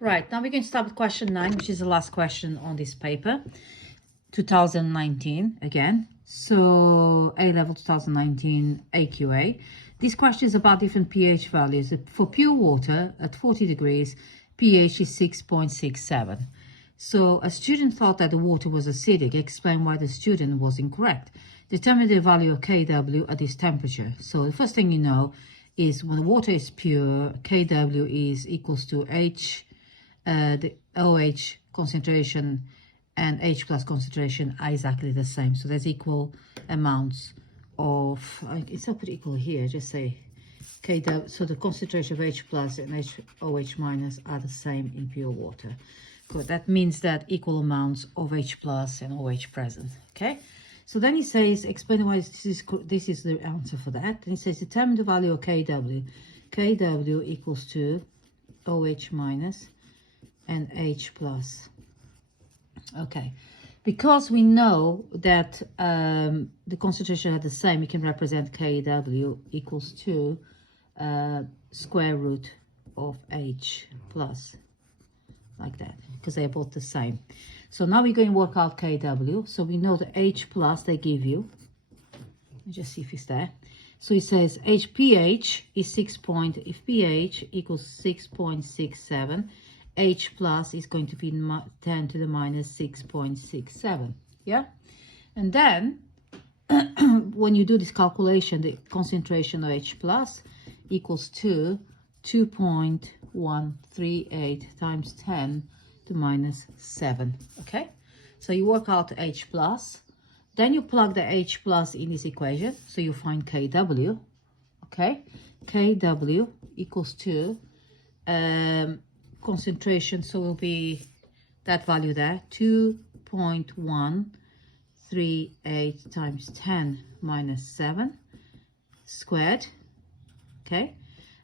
Right, now we're going to start with question 9, which is the last question on this paper, 2019 again. So A-level 2019 AQA. This question is about different pH values. For pure water at 40 degrees, pH is 6.67. So a student thought that the water was acidic. Explain why the student was incorrect. Determine the value of Kw at this temperature. So the first thing you know is when the water is pure, Kw is equals to H, the OH concentration and H plus concentration are exactly the same. So there's equal amounts of, instead of put equal here, just say Kw, so the concentration of H plus and OH minus are the same in pure water. Good, that means that equal amounts of H plus and OH present, okay? So then he says, explain why this is the answer for that. And he says, determine the value of Kw. Kw equals to OH minus and H plus. Okay, because we know that the concentration are the same, we can represent Kw equals to square root of H plus, like that, because they're both the same. So now we're going to work out Kw. So we know the H plus they give you. Let me just see if it's there. So it says pH is 6 point, if pH equals 6.67, H plus is going to be 10 to the minus 6.67, yeah? And then, when you do this calculation, the concentration of H plus equals to 2.138 times 10 to minus 7, okay? So you work out H plus, then you plug the H plus in this equation, so you find Kw, okay? Kw equals to concentration, so will be that value there, 2.138 times 10 minus 7 squared, okay?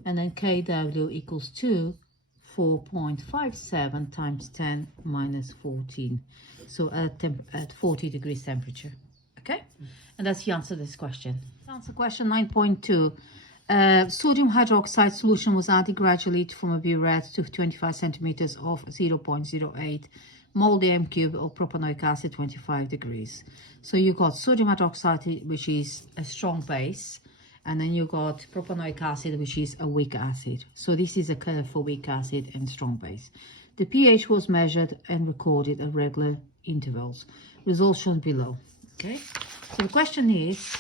And then Kw equals to 4.57 times 10 minus 14, so at 40 degrees temperature, okay? And that's the answer to this question. Answer question 9.2. Sodium hydroxide solution was added gradually from a burette to 25 centimeters of 0.08 mole dm cube of propanoic acid 25 degrees. So you got sodium hydroxide, which is a strong base, and then you got propanoic acid, which is a weak acid. So this is a curve for weak acid and strong base. The pH was measured and recorded at regular intervals. Results shown below. Okay, so the question is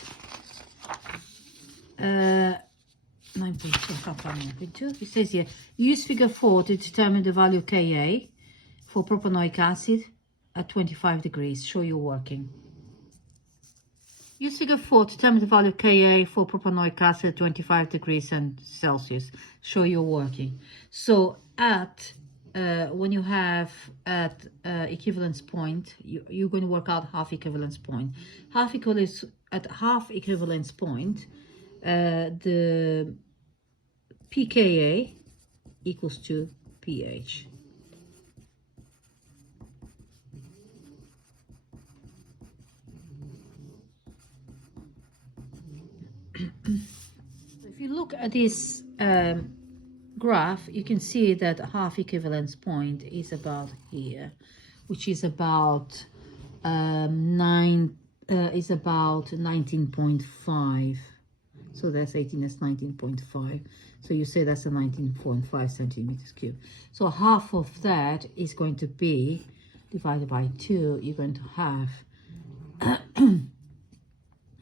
9.2, I can't find 9.2. It says here, use figure 4 to determine the value of Ka for propanoic acid at 25 degrees. Show you're working. Use figure 4 to determine the value of Ka for propanoic acid at 25 degrees Celsius. Show you're working. So at when you have at equivalence point, you're going to work out half equivalence point. At half equivalence point, the pKa equals to pH. If you look at this graph, you can see that half equivalence point is about here, which is about 19.5. So that's 18, that's 19.5. So you say that's a 19.5 centimeters cube. So half of that is going to be divided by 2. You're going to have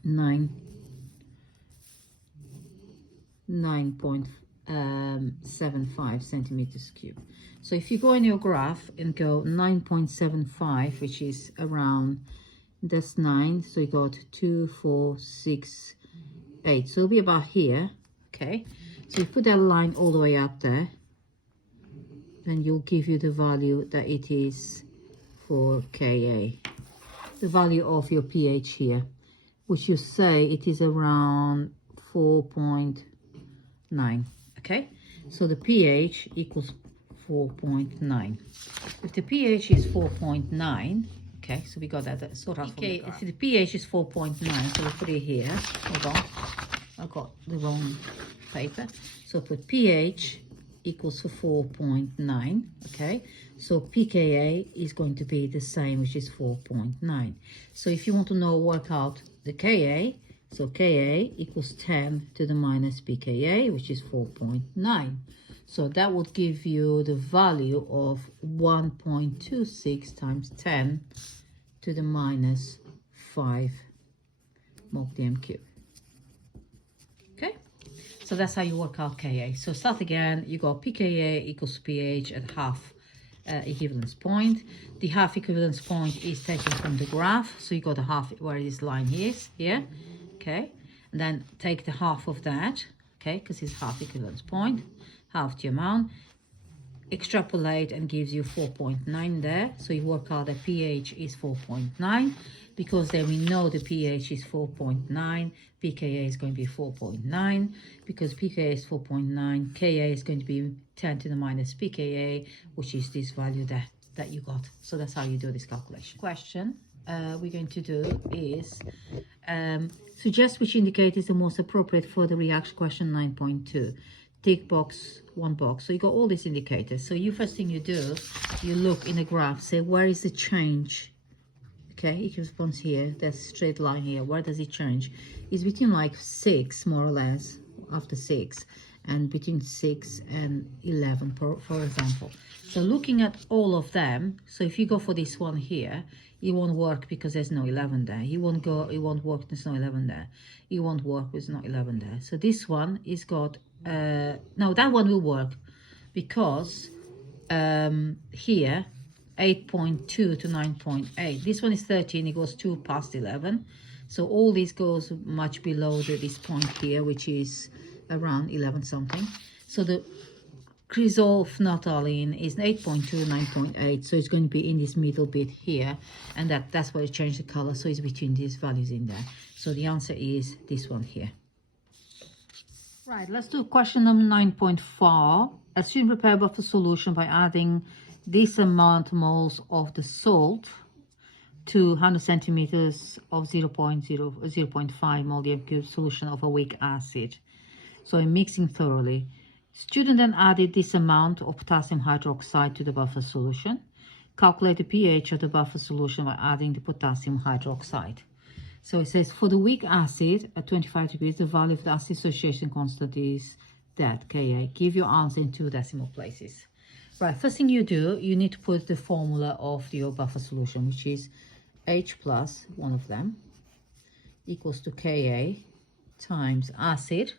9.75 centimeters cube. So if you go in your graph and go 9.75, which is around, that's 9, so you got 2, 4, 6, 8, so it'll be about here, okay? So you put that line all the way up there, then you'll give you the value that it is for Ka, the value of your pH here, which you say it is around 4.9, okay? So the pH equals 4.9. If the pH is 4.9, okay, so we got that sort of. Okay, if the pH is 4.9, so we put it here. Hold on, I got the wrong paper. So put pH equals to 4.9, okay? So pKa is going to be the same, which is 4.9. So if you want to know, work out the Ka, so Ka equals 10 to the minus pKa, which is 4.9. So that would give you the value of 1.26 times 10 to the minus 5 mol/dm cube. Okay, so that's how you work out Ka. So start again, you got pKa equals pH at half equivalence point. The half equivalence point is taken from the graph, so you got the half where this line is here, okay, and then take the half of that, okay, because it's half equivalence point, half the amount, extrapolate and gives you 4.9 there. So you work out that pH is 4.9. Because then we know the pH is 4.9, pKa is going to be 4.9. Because pKa is 4.9, Ka is going to be 10 to the minus pKa, which is this value there that you got. So that's how you do this calculation. Question we're going to do is suggest which indicator is the most appropriate for the reaction. Question 9.2. Tick box, one box. So you got all these indicators. So you first thing you do, you look in the graph, say where is the change. Okay, it corresponds here, that straight line here, where does it change? It's between like 6 more or less, after 6, and between 6 and 11 for example. So looking at all of them, so if you go for this one here, it won't work because there's no 11 there. It won't work, there's no 11 there. It won't work with no 11 there. So this one is got no, that one will work because here 8.2 to 9.8. This one is 13, it goes 2 past 11. So all this goes much below this point here, which is around 11 something. So the Krizov-Natalin is 8.2 to 9.8. So it's going to be in this middle bit here. And that's why it changed the color. So it's between these values in there. So the answer is this one here. Right, let's do question number 9.4. Assume prepare buffer solution by adding this amount moles of the salt to 100 centimeters of 0.5 mol/dm cube solution of a weak acid. So in mixing thoroughly, student then added this amount of potassium hydroxide to the buffer solution. Calculate the pH of the buffer solution by adding the potassium hydroxide. So it says for the weak acid at 25 degrees, the value of the acid association constant is that, Ka. Give your answer in 2 decimal places. Right, first thing you do, you need to put the formula of your buffer solution, which is H plus, one of them, equals to Ka times acid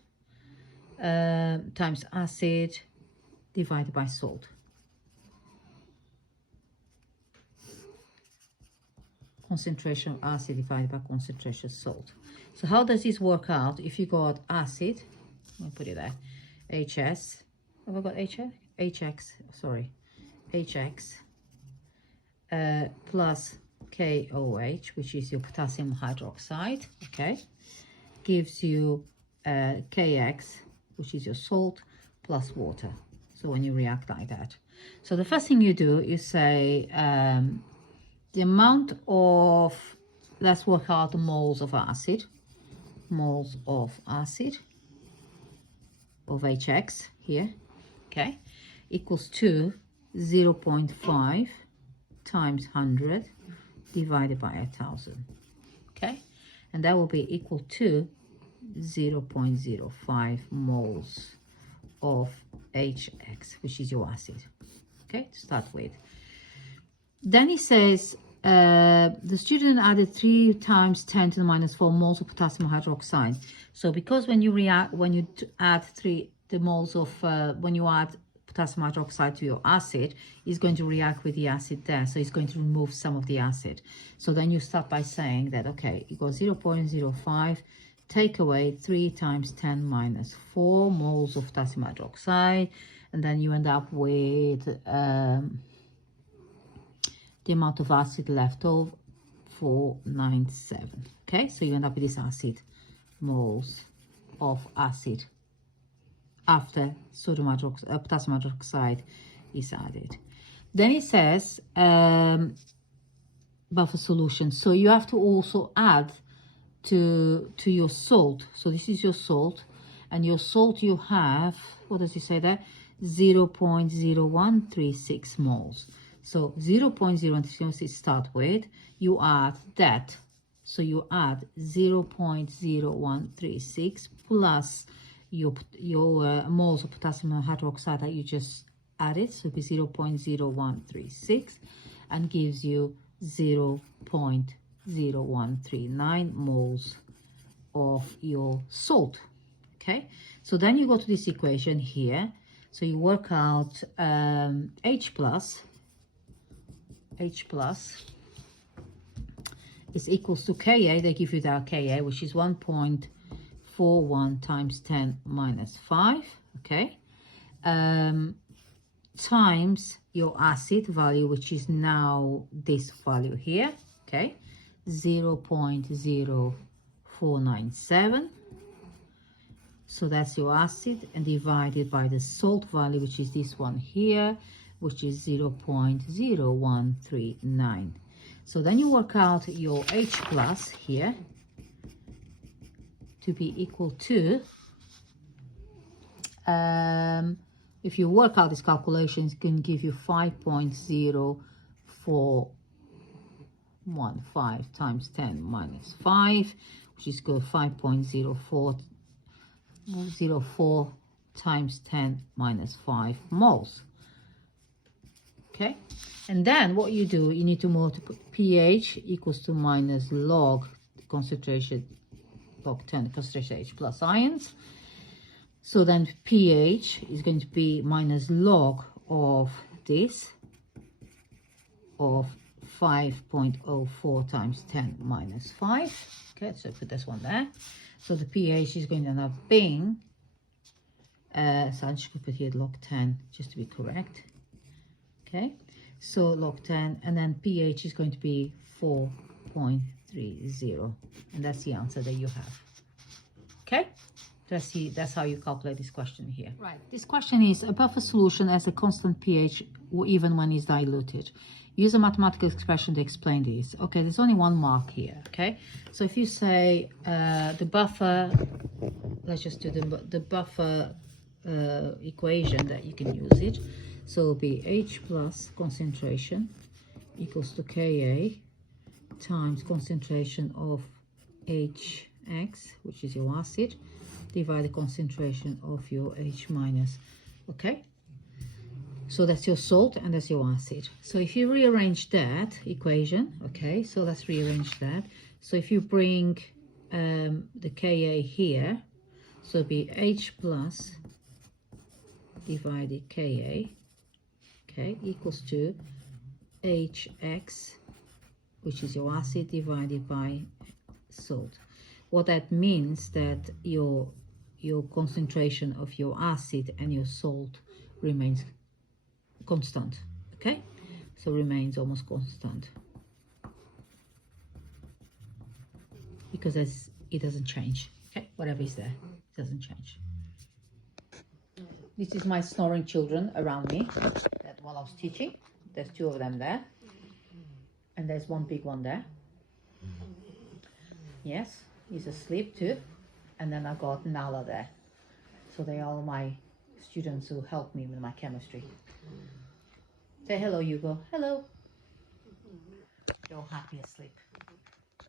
divided by salt. Concentration of acid divided by concentration of salt. So how does this work out? If you got acid, I'll put it there, HS, have I got HS? HX plus KOH, which is your potassium hydroxide, okay, gives you KX, which is your salt, plus water. So when you react like that, so the first thing you do is say the amount of, let's work out the moles of acid of HX here, okay, equals to 0.5 times 100 divided by 1000, okay, and that will be equal to 0.05 moles of HX, which is your acid, okay, to start with. Then he says the student added 3 times 10 to the minus 4 moles of potassium hydroxide. So because when you add the moles of when you add potassium hydroxide to your acid, is going to react with the acid there, so it's going to remove some of the acid. So then you start by saying that, okay, you go 0.05, take away 3 times 10 minus 4 moles of potassium hydroxide, and then you end up with the amount of acid left over, 497. Okay, so you end up with this acid, moles of acid after potassium hydroxide is added. Then it says buffer solution. So you have to also add to your salt. So this is your salt, and your salt you have, what does it say there? 0.0136 moles. So 0.0136 start with, you add that. So you add 0.0136 plus your moles of potassium hydroxide that you just added, so it'll be 0.0136, and gives you 0.0139 moles of your salt. Okay, so then you go to this equation here. So you work out H plus is equals to Ka. They give you that Ka, which is 1.41 times 10 minus 5. Okay, times your acid value, which is now this value here. Okay, 0.0497. So that's your acid, and divided by the salt value, which is this one here, which is 0.0139. So then you work out your H plus here to be equal to, if you work out these calculations, it can give you 5.0415 times 10 minus 5, which is equal to 5.0404 times 10 minus 5 moles. Okay, and then what you do, you need to multiply pH equals to minus log the concentration, log 10 concentration H plus ions. So then pH is going to be minus log of this, of 5.04 times 10 minus 5. Okay, so put this one there. So the pH is going to end up being, so I'm just going to put here log 10 just to be correct. Okay, so log 10, and then pH is going to be 4.30, and that's the answer that you have. Okay, that's how you calculate this question here. Right, this question is, a buffer solution has a constant pH even when it's diluted. Use a mathematical expression to explain this. Okay, there's only one mark here. Okay, so if you say the buffer, let's just do the buffer equation that you can use it. So it'll be H plus concentration equals to Ka times concentration of HX, which is your acid, divide the concentration of your H minus. Okay, so that's your salt and that's your acid. So if you rearrange that equation, okay, so let's rearrange that. So if you bring the Ka here, so it'll be H plus divided Ka, okay, equals to HX, which is your acid, divided by salt. What that means that your concentration of your acid and your salt remains constant. Okay, so remains almost constant because it doesn't change. Okay, whatever is there, it doesn't change. This is my snoring children around me that while I was teaching. There's two of them there, and there's one big one there. Yes, he's asleep too. And then I got Nala there. So they are all my students who help me with my chemistry. Say hello, Hugo. Hello. They're all happy asleep.